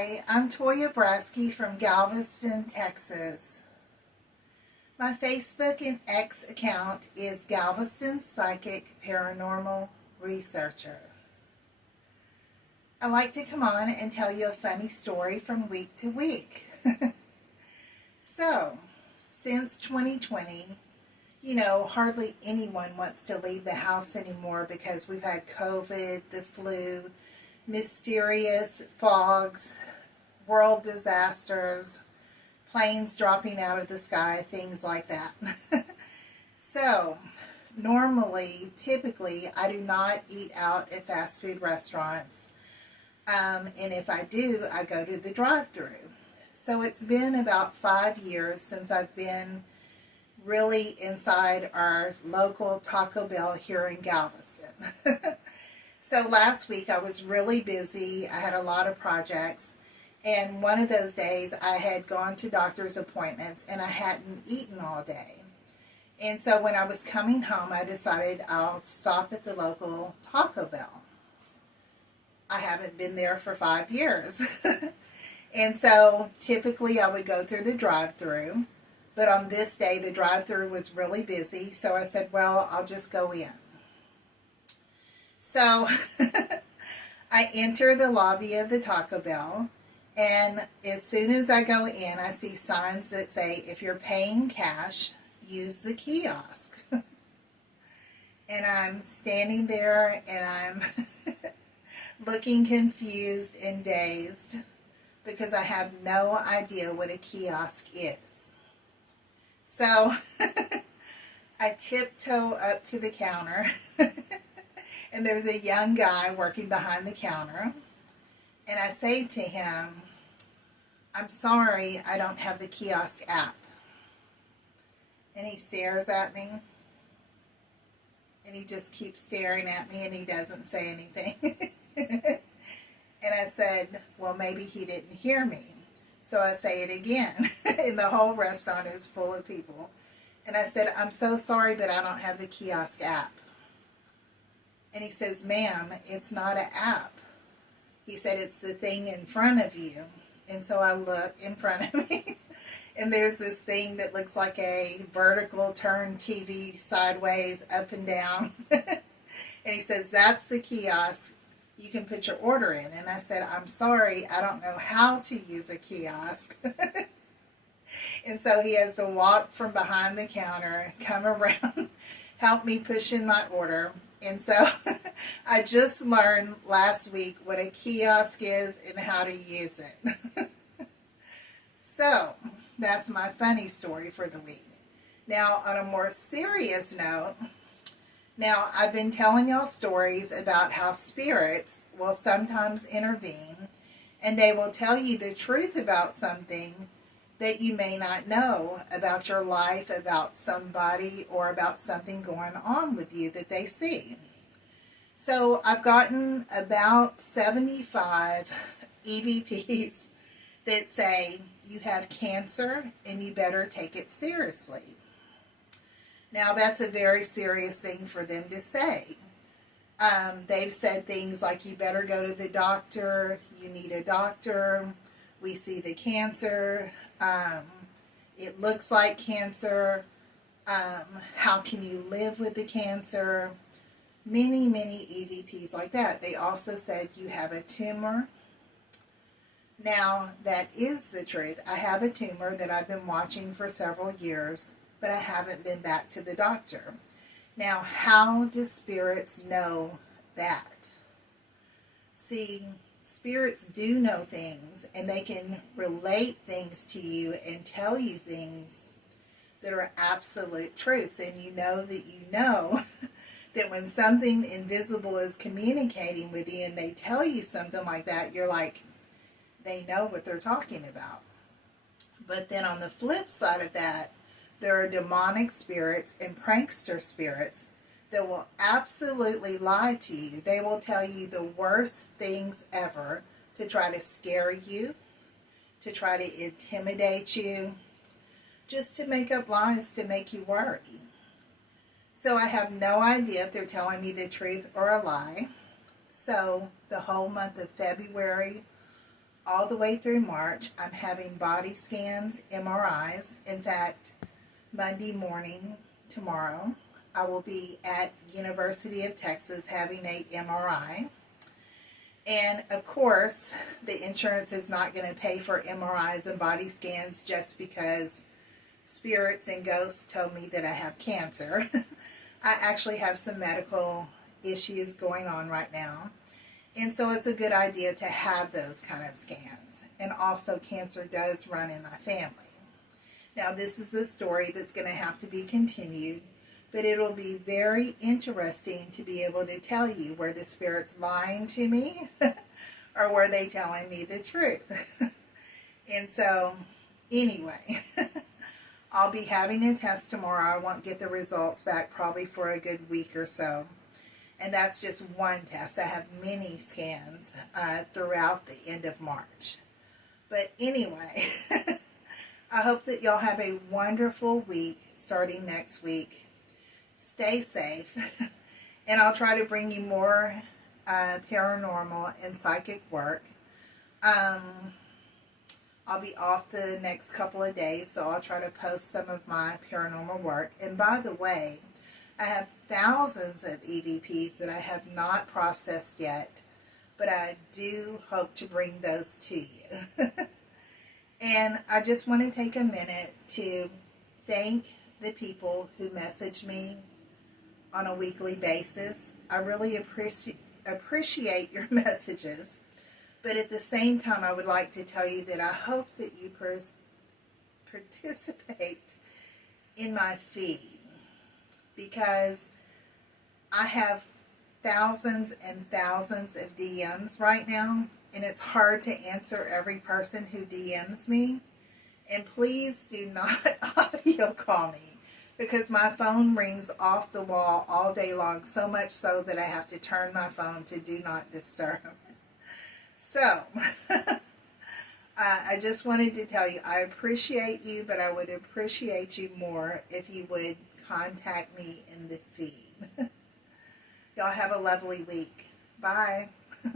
Hi, I'm Toya Brasky from Galveston, Texas. My Facebook and X account is Galveston Psychic Paranormal Researcher. I like to come on and tell you a funny story from week to week. So, since 2020, hardly anyone wants to leave the house anymore because we've had COVID, the flu, mysterious fogs, world disasters, planes dropping out of the sky, things like that. So, typically, I do not eat out at fast food restaurants. And if I do, I go to the drive-thru. So it's been about 5 years since I've been really inside our local Taco Bell here in Galveston. So last week I was really busy. I had a lot of projects. And one of those days I had gone to doctor's appointments and I hadn't eaten all day. And so when I was coming home, I decided I'll stop at the local Taco Bell. I haven't been there for 5 years. And so typically I would go through the drive-thru. But on this day, the drive-thru was really busy. So I said, well, I'll just go in. So I enter the lobby of the Taco Bell, and as soon as I go in, I see signs that say, if you're paying cash, use the kiosk. And I'm standing there, and I'm looking confused and dazed because I have no idea what a kiosk is. So I tiptoe up to the counter. And there's a young guy working behind the counter. And I say to him, I'm sorry, I don't have the kiosk app. And he stares at me. And he just keeps staring at me and he doesn't say anything. And I said, well, maybe he didn't hear me. So I say it again. And the whole restaurant is full of people. And I said, I'm so sorry, but I don't have the kiosk app. And he says, ma'am, it's not an app. He said, it's the thing in front of you. And so I look in front of me, and there's this thing that looks like a vertical turn TV sideways, up and down. And he says, that's the kiosk. You can put your order in. And I said, I'm sorry, I don't know how to use a kiosk. And so he has to walk from behind the counter, come around, help me push in my order. And so I just learned last week what a kiosk is and how to use it. So that's my funny story for the week. Now, on a more serious note, I've been telling y'all stories about how spirits will sometimes intervene and they will tell you the truth about something that you may not know about your life, about somebody, or about something going on with you that they see. So I've gotten about 75 EVPs that say you have cancer and you better take it seriously. Now that's a very serious thing for them to say. They've said things like you better go to the doctor, you need a doctor, we see the cancer, it looks like cancer, how can you live with the cancer? Many EVPs like that. They also said you have a tumor. Now, that is the truth. I have a tumor that I've been watching for several years, but I haven't been back to the doctor. Now, how do spirits know that? See, spirits do know things, and they can relate things to you and tell you things that are absolute truths. And you know that when something invisible is communicating with you and they tell you something like that, you're like, they know what they're talking about. But then on the flip side of that, there are demonic spirits and prankster spirits that will absolutely lie to you. They will tell you the worst things ever to try to scare you, to try to intimidate you, just to make up lies to make you worry. So I have no idea if they're telling me the truth or a lie. So the whole month of February, all the way through March, I'm having body scans, MRIs. In fact, Monday morning, tomorrow, I will be at University of Texas having a MRI. And of course, the insurance is not going to pay for MRIs and body scans just because spirits and ghosts told me that I have cancer. I actually have some medical issues going on right now. And so it's a good idea to have those kind of scans. And also, cancer does run in my family. Now, this is a story that's going to have to be continued, but it'll be very interesting to be able to tell you where the spirit's lying to me or were they telling me the truth. And so, anyway, I'll be having a test tomorrow. I won't get the results back probably for a good week or so. And that's just one test. I have many scans throughout the end of March. But anyway, I hope that y'all have a wonderful week starting next week. Stay safe. And I'll try to bring you more paranormal and psychic work. I'll be off the next couple of days, so I'll try to post some of my paranormal work. And by the way, I have thousands of EVPs that I have not processed yet, but I do hope to bring those to you. And I just want to take a minute to thank the people who message me on a weekly basis. I really appreciate your messages. But at the same time, I would like to tell you that I hope that you participate in my feed, because I have thousands and thousands of DMs right now, and it's hard to answer every person who DMs me. And please do not audio call me, because my phone rings off the wall all day long, so much so that I have to turn my phone to do not disturb. So, I just wanted to tell you, I appreciate you, but I would appreciate you more if you would contact me in the feed. Y'all have a lovely week. Bye.